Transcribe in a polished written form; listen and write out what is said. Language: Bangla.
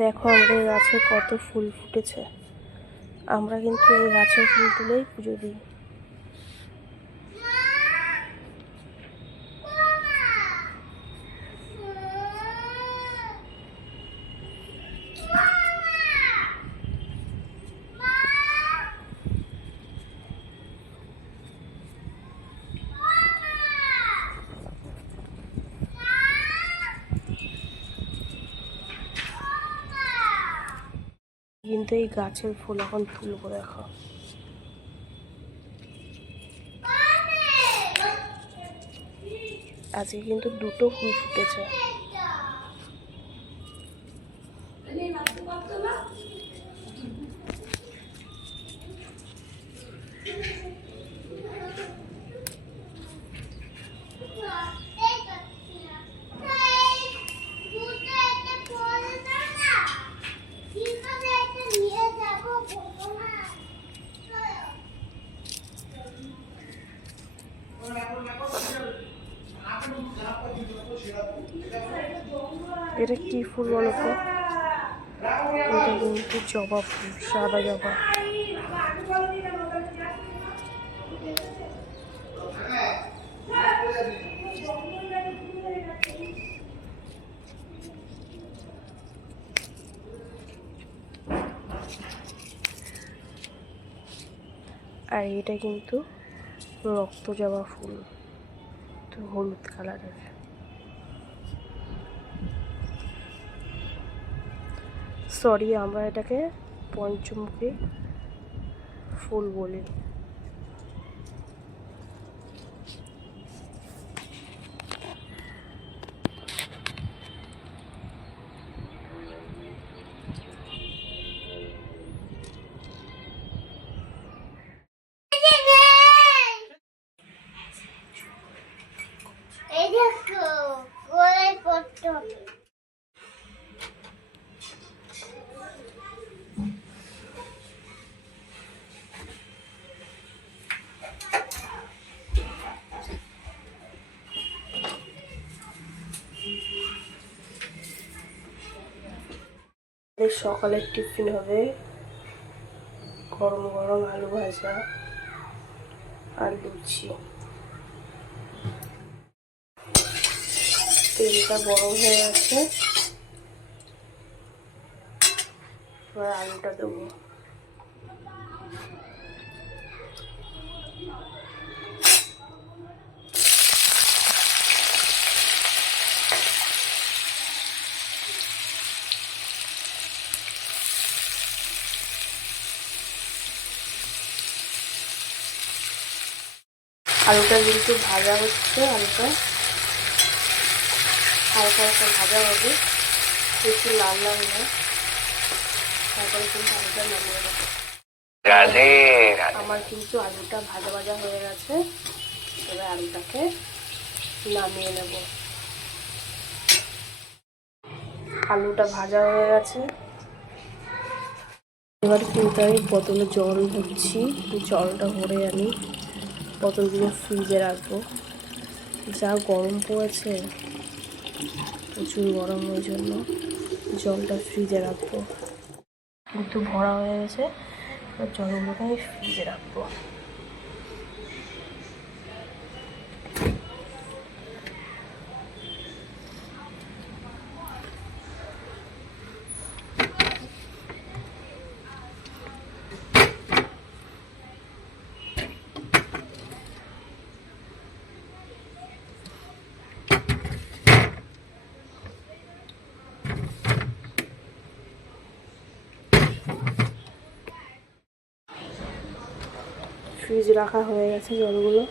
দেখো আমাদের গাছে কত ফুল ফুটেছে। আমরা কিন্তু এই গাছের ফুল তুলেই পুজো দিই। কিন্তু এই গাছের ফুল এখন তুলবো, দেখো। আজকে কিন্তু দুটো ফুল ফুটেছে। এটা কি ফুল বলো তো? এটা কিন্তু জবা ফুল, সাদা জবা। আর এটা কিন্তু রক্ত জবা ফুল, তো হলুদ কালারের। সরি, আমরা এটাকে পঞ্চমুখী ফুল বলি। সকালের টিফিন হবে গরম গরম আলু ভাজা আর লুচি। তেলটা গরম হয়ে গেছে, এবার আলুটা দেবো। আলুটা কিন্তু ভাজা হচ্ছে, আলুটা হালকা হালকা ভাজা হবে, একটু লাল লাল না। তারপরে কিন্তু আলুটা নামিয়ে দেবো। আমার কিন্তু আলুটা ভাজা ভাজা হয়ে গেছে, এবার আলুটাকে নামিয়ে নেব। আলুটা ভাজা হয়ে গেছে, এবার কিন্তু আমি বোতলে জল ভরছি। জলটা ভরে আমি বোতলগুলো ফ্রিজে রাখবো। যা গরম পড়েছে, প্রচুর গরম, ওই জন্য জলটা ফ্রিজে রাখবো। কিন্তু ভরা হয়ে গেছে, এবার জলগুলোকে আমি ফ্রিজে রাখবো। ফ্রিজে রাখা হয়ে গেছে জলগুলো।